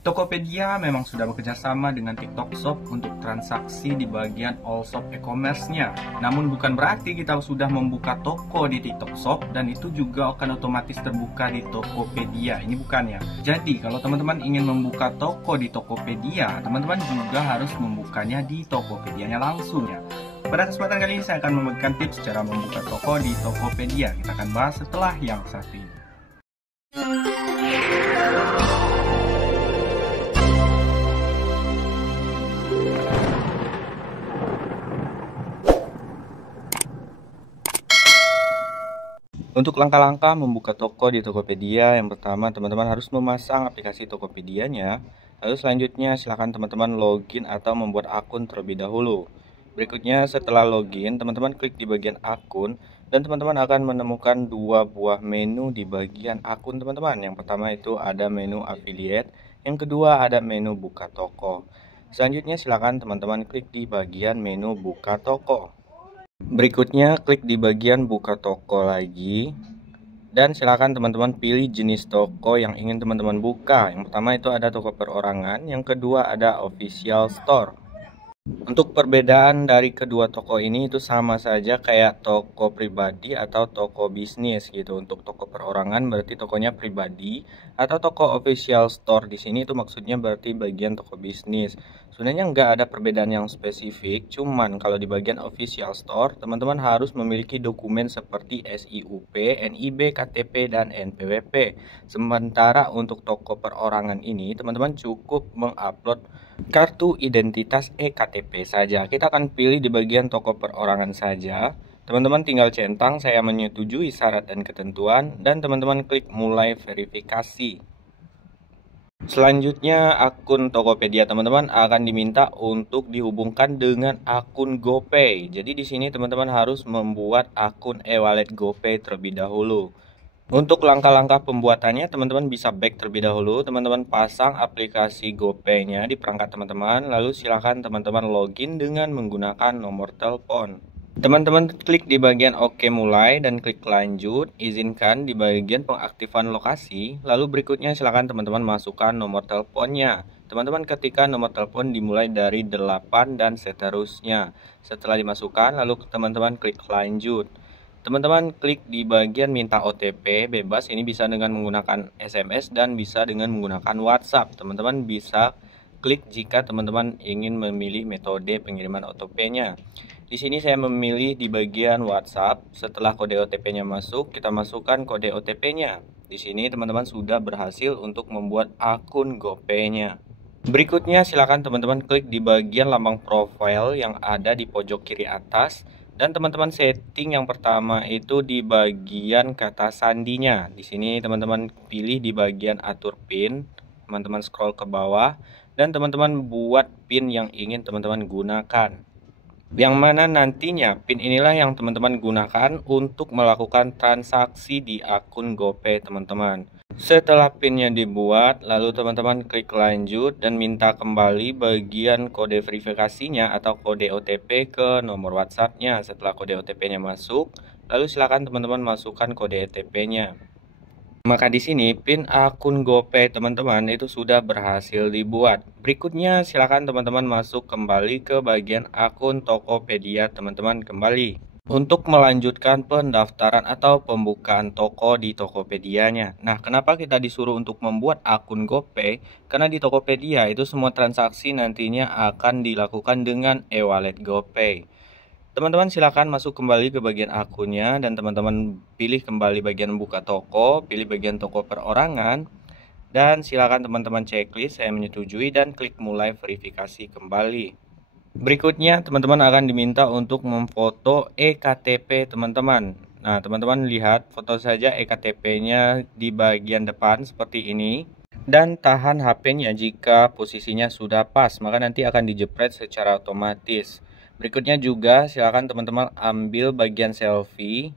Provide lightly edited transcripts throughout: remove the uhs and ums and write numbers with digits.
Tokopedia memang sudah bekerja sama dengan TikTok Shop untuk transaksi di bagian all shop e-commerce-nya. Namun bukan berarti kita sudah membuka toko di TikTok Shop dan itu juga akan otomatis terbuka di Tokopedia. Ini bukannya. Jadi kalau teman-teman ingin membuka toko di Tokopedia, teman-teman juga harus membukanya di Tokopedia-nya langsung ya. Pada kesempatan kali ini saya akan membagikan tips cara membuka toko di Tokopedia. Kita akan bahas setelah yang satu ini. Untuk langkah-langkah membuka toko di Tokopedia, yang pertama teman-teman harus memasang aplikasi Tokopedia-nya. Lalu selanjutnya silakan teman-teman login atau membuat akun terlebih dahulu. Berikutnya setelah login, teman-teman klik di bagian akun dan teman-teman akan menemukan dua buah menu di bagian akun teman-teman. Yang pertama itu ada menu affiliate, yang kedua ada menu buka toko. Selanjutnya silakan teman-teman klik di bagian menu buka toko. Berikutnya klik di bagian buka toko lagi dan silakan teman-teman pilih jenis toko yang ingin teman-teman buka. Yang pertama itu ada toko perorangan, yang kedua ada official store. Untuk perbedaan dari kedua toko ini itu sama saja kayak toko pribadi atau toko bisnis gitu. Untuk toko perorangan berarti tokonya pribadi, atau toko official store di sini itu maksudnya berarti bagian toko bisnis. Sebenarnya nggak ada perbedaan yang spesifik, cuman kalau di bagian official store teman-teman harus memiliki dokumen seperti SIUP, NIB, KTP, dan NPWP. Sementara untuk toko perorangan ini teman-teman cukup mengupload kartu identitas eKTP saja. Kita akan pilih di bagian toko perorangan saja. Teman-teman tinggal centang saya menyetujui syarat dan ketentuan dan teman-teman klik mulai verifikasi. Selanjutnya akun Tokopedia teman-teman akan diminta untuk dihubungkan dengan akun GoPay. Jadi di sini teman-teman harus membuat akun e-wallet GoPay terlebih dahulu. Untuk langkah-langkah pembuatannya, teman-teman bisa back terlebih dahulu. Teman-teman pasang aplikasi GoPay-nya di perangkat teman-teman, lalu silakan teman-teman login dengan menggunakan nomor telepon. Teman-teman klik di bagian Oke mulai dan klik lanjut, izinkan di bagian pengaktifan lokasi, lalu berikutnya silakan teman-teman masukkan nomor teleponnya. Teman-teman ketikkan nomor telepon dimulai dari 8 dan seterusnya. Setelah dimasukkan, lalu teman-teman klik lanjut. Teman-teman klik di bagian minta OTP bebas, ini bisa dengan menggunakan SMS dan bisa dengan menggunakan WhatsApp. Teman-teman bisa klik jika teman-teman ingin memilih metode pengiriman OTP-nya. Di sini saya memilih di bagian WhatsApp. Setelah kode OTP-nya masuk, kita masukkan kode OTP-nya. Di sini teman-teman sudah berhasil untuk membuat akun GoPay-nya. Berikutnya silakan teman-teman klik di bagian lambang profile yang ada di pojok kiri atas. Dan teman-teman setting yang pertama itu di bagian kata sandinya. Di sini teman-teman pilih di bagian atur PIN. Teman-teman scroll ke bawah dan teman-teman buat PIN yang ingin teman-teman gunakan. Yang mana nantinya PIN inilah yang teman-teman gunakan untuk melakukan transaksi di akun GoPay teman-teman. Setelah PIN-nya dibuat, lalu teman-teman klik lanjut dan minta kembali bagian kode verifikasinya atau kode OTP ke nomor WhatsApp-nya. Setelah kode OTP-nya masuk, lalu silakan teman-teman masukkan kode OTP-nya. Maka di sini PIN akun GoPay teman-teman itu sudah berhasil dibuat. Berikutnya silakan teman-teman masuk kembali ke bagian akun Tokopedia teman-teman kembali untuk melanjutkan pendaftaran atau pembukaan toko di Tokopedia-nya. Nah, kenapa kita disuruh untuk membuat akun GoPay? Karena di Tokopedia itu semua transaksi nantinya akan dilakukan dengan e-wallet GoPay. Teman-teman silakan masuk kembali ke bagian akunnya dan teman-teman pilih kembali bagian buka toko, pilih bagian toko perorangan, dan silakan teman-teman checklist saya menyetujui dan klik mulai verifikasi kembali. Berikutnya teman-teman akan diminta untuk memfoto eKTP teman-teman. Nah, teman-teman lihat foto saja eKTP-nya di bagian depan seperti ini. Dan tahan HP-nya jika posisinya sudah pas, maka nanti akan dijepret secara otomatis. Berikutnya juga silakan teman-teman ambil bagian selfie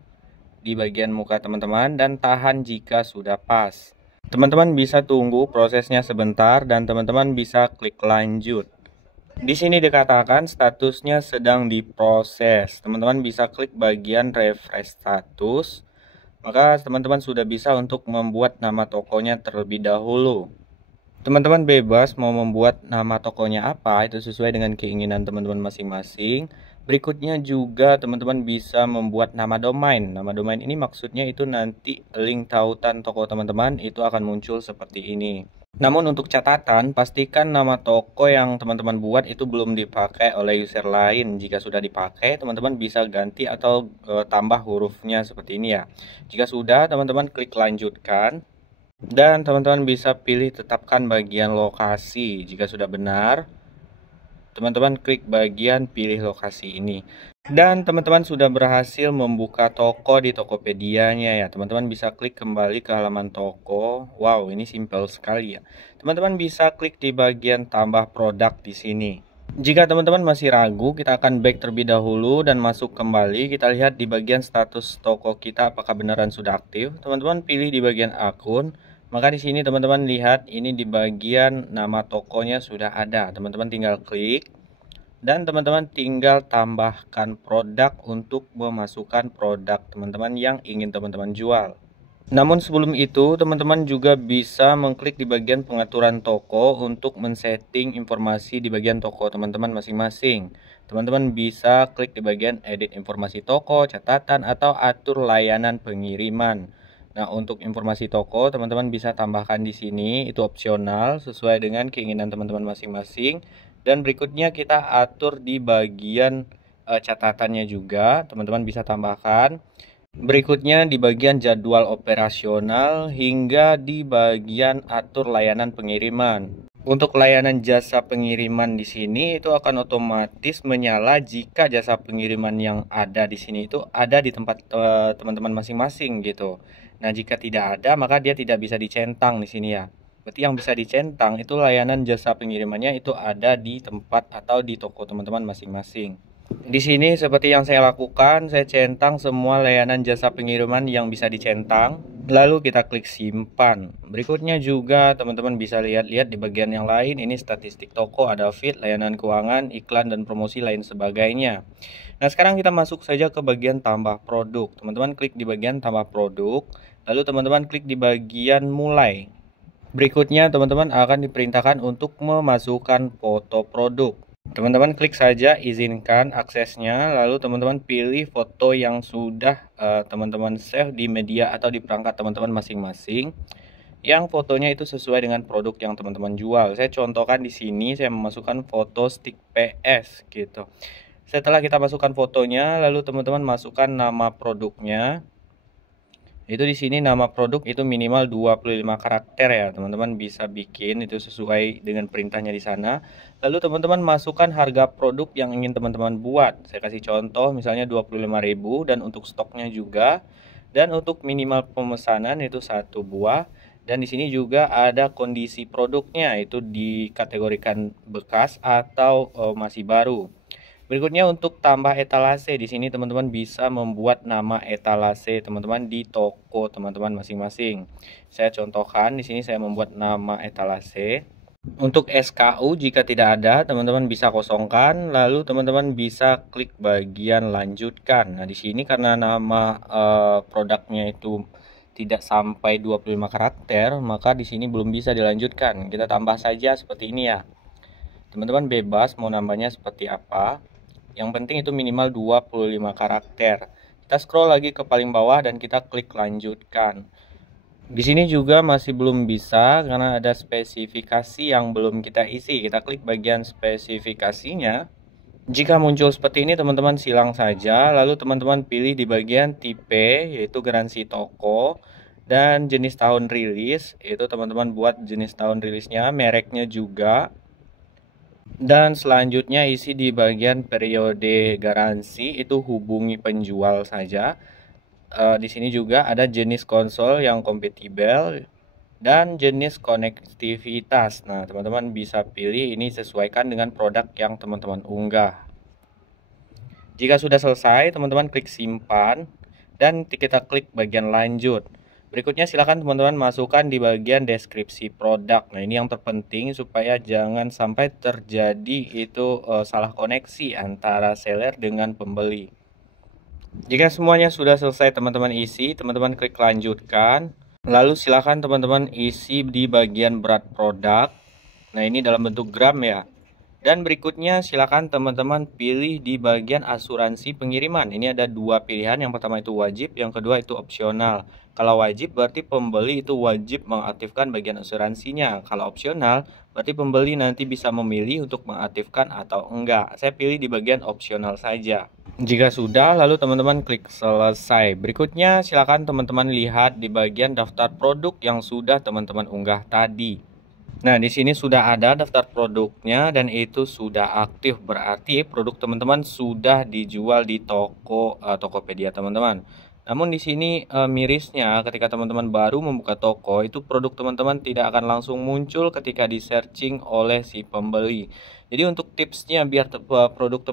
di bagian muka teman-teman dan tahan jika sudah pas. Teman-teman bisa tunggu prosesnya sebentar dan teman-teman bisa klik lanjut. Di sini dikatakan statusnya sedang diproses. Teman-teman bisa klik bagian refresh status. Maka teman-teman sudah bisa untuk membuat nama tokonya terlebih dahulu. Teman-teman bebas mau membuat nama tokonya apa, itu sesuai dengan keinginan teman-teman masing-masing. Berikutnya juga teman-teman bisa membuat nama domain. Nama domain ini maksudnya itu nanti link tautan toko teman-teman itu akan muncul seperti ini. Namun untuk catatan, pastikan nama toko yang teman-teman buat itu belum dipakai oleh user lain. Jika sudah dipakai, teman-teman bisa ganti atau tambah hurufnya seperti ini ya. Jika sudah, teman-teman klik lanjutkan. Dan teman-teman bisa pilih tetapkan bagian lokasi. Jika sudah benar, teman-teman klik bagian pilih lokasi ini. Dan teman-teman sudah berhasil membuka toko di Tokopedia-nya ya. Teman-teman bisa klik kembali ke halaman toko. Wow, ini simpel sekali ya. Teman-teman bisa klik di bagian tambah produk di sini. Jika teman-teman masih ragu, kita akan back terlebih dahulu dan masuk kembali. Kita lihat di bagian status toko kita apakah beneran sudah aktif. Teman-teman pilih di bagian akun. Maka di sini teman-teman lihat ini di bagian nama tokonya sudah ada. Teman-teman tinggal klik dan teman-teman tinggal tambahkan produk untuk memasukkan produk teman-teman yang ingin teman-teman jual. Namun sebelum itu, teman-teman juga bisa mengklik di bagian pengaturan toko untuk men-setting informasi di bagian toko teman-teman masing-masing. Teman-teman bisa klik di bagian edit informasi toko, catatan, atau atur layanan pengiriman. Nah, untuk informasi toko, teman-teman bisa tambahkan di sini, itu opsional sesuai dengan keinginan teman-teman masing-masing. Dan berikutnya kita atur di bagian catatannya juga, teman-teman bisa tambahkan. Berikutnya di bagian jadwal operasional hingga di bagian atur layanan pengiriman. Untuk layanan jasa pengiriman di sini itu akan otomatis menyala jika jasa pengiriman yang ada di sini itu ada di tempat teman-teman masing-masing gitu. Nah, jika tidak ada maka dia tidak bisa dicentang di sini ya. Berarti yang bisa dicentang itu layanan jasa pengirimannya itu ada di tempat atau di toko teman-teman masing-masing. Di sini seperti yang saya lakukan, saya centang semua layanan jasa pengiriman yang bisa dicentang. Lalu kita klik simpan. Berikutnya juga teman-teman bisa lihat-lihat di bagian yang lain. Ini statistik toko, ada feed, layanan keuangan, iklan, dan promosi lain sebagainya. Nah, sekarang kita masuk saja ke bagian tambah produk. Teman-teman klik di bagian tambah produk. Lalu teman-teman klik di bagian mulai. Berikutnya teman-teman akan diperintahkan untuk memasukkan foto produk. Teman-teman klik saja izinkan aksesnya, lalu teman-teman pilih foto yang sudah teman-teman save di media atau di perangkat teman-teman masing-masing. Yang fotonya itu sesuai dengan produk yang teman-teman jual. Saya contohkan di sini, saya memasukkan foto stick PS gitu. Setelah kita masukkan fotonya, lalu teman-teman masukkan nama produknya. Itu di sini nama produk itu minimal 25 karakter ya, teman-teman bisa bikin itu sesuai dengan perintahnya di sana. Lalu teman-teman masukkan harga produk yang ingin teman-teman buat. Saya kasih contoh misalnya 25.000 dan untuk stoknya juga. Dan untuk minimal pemesanan itu 1 buah. Dan di sini juga ada kondisi produknya itu dikategorikan bekas atau masih baru. Berikutnya untuk tambah etalase, di sini teman-teman bisa membuat nama etalase teman-teman di toko teman-teman masing-masing. Saya contohkan di sini saya membuat nama etalase. Untuk SKU jika tidak ada, teman-teman bisa kosongkan, lalu teman-teman bisa klik bagian lanjutkan. Nah, di sini karena nama produknya itu tidak sampai 25 karakter, maka di sini belum bisa dilanjutkan. Kita tambah saja seperti ini ya. Teman-teman bebas mau nambahnya seperti apa. Yang penting itu minimal 25 karakter. Kita scroll lagi ke paling bawah dan kita klik lanjutkan. Di sini juga masih belum bisa karena ada spesifikasi yang belum kita isi. Kita klik bagian spesifikasinya. Jika muncul seperti ini teman-teman silang saja. Lalu teman-teman pilih di bagian tipe yaitu garansi toko. Dan jenis tahun rilis itu teman-teman buat jenis tahun rilisnya, mereknya juga. Dan selanjutnya isi di bagian periode garansi itu hubungi penjual saja. Di sini juga ada jenis konsol yang kompatibel dan jenis konektivitas. Nah, teman-teman bisa pilih ini sesuaikan dengan produk yang teman-teman unggah. Jika sudah selesai, teman-teman klik simpan dan kita klik bagian lanjut. Berikutnya silakan teman-teman masukkan di bagian deskripsi produk. Nah, ini yang terpenting supaya jangan sampai terjadi itu salah koneksi antara seller dengan pembeli. Jika semuanya sudah selesai teman-teman isi, teman-teman klik lanjutkan. Lalu silakan teman-teman isi di bagian berat produk. Nah, ini dalam bentuk gram ya. Dan berikutnya silakan teman-teman pilih di bagian asuransi pengiriman. Ini ada dua pilihan, yang pertama itu wajib, yang kedua itu opsional. Kalau wajib berarti pembeli itu wajib mengaktifkan bagian asuransinya. Kalau opsional berarti pembeli nanti bisa memilih untuk mengaktifkan atau enggak. Saya pilih di bagian opsional saja. Jika sudah, lalu teman-teman klik selesai. Berikutnya silakan teman-teman lihat di bagian daftar produk yang sudah teman-teman unggah tadi. Nah, di sini sudah ada daftar produknya dan itu sudah aktif, berarti produk teman-teman sudah dijual di toko Tokopedia teman-teman. Namun di sini mirisnya ketika teman-teman baru membuka toko, itu produk teman-teman tidak akan langsung muncul ketika di searching oleh si pembeli. Jadi untuk tipsnya biar produk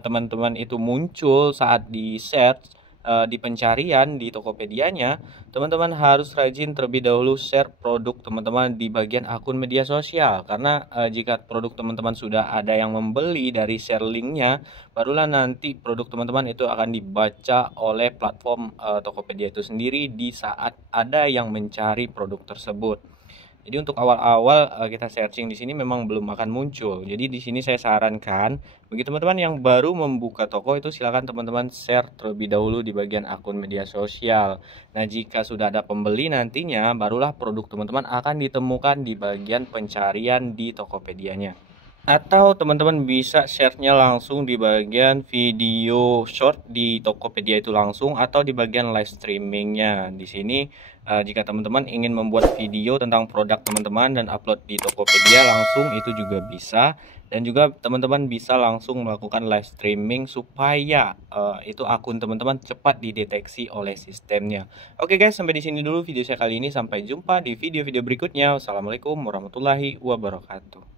teman-teman itu muncul saat di search di pencarian di Tokopedianya, teman-teman harus rajin terlebih dahulu share produk teman-teman di bagian akun media sosial. Karena jika produk teman-teman sudah ada yang membeli dari share linknya, barulah nanti produk teman-teman itu akan dibaca oleh platform Tokopedia itu sendiri di saat ada yang mencari produk tersebut. Jadi untuk awal-awal kita searching di sini memang belum akan muncul. Jadi di sini saya sarankan bagi teman-teman yang baru membuka toko itu silakan teman-teman share terlebih dahulu di bagian akun media sosial. Nah, jika sudah ada pembeli nantinya barulah produk teman-teman akan ditemukan di bagian pencarian di Tokopedianya. Atau teman-teman bisa share-nya langsung di bagian video short di Tokopedia itu langsung atau di bagian live streamingnya. Di sini jika teman-teman ingin membuat video tentang produk teman-teman dan upload di Tokopedia langsung itu juga bisa. Dan juga teman-teman bisa langsung melakukan live streaming supaya itu akun teman-teman cepat dideteksi oleh sistemnya. Oke guys, sampai di sini dulu video saya kali ini. Sampai jumpa di video-video berikutnya. Wassalamualaikum warahmatullahi wabarakatuh.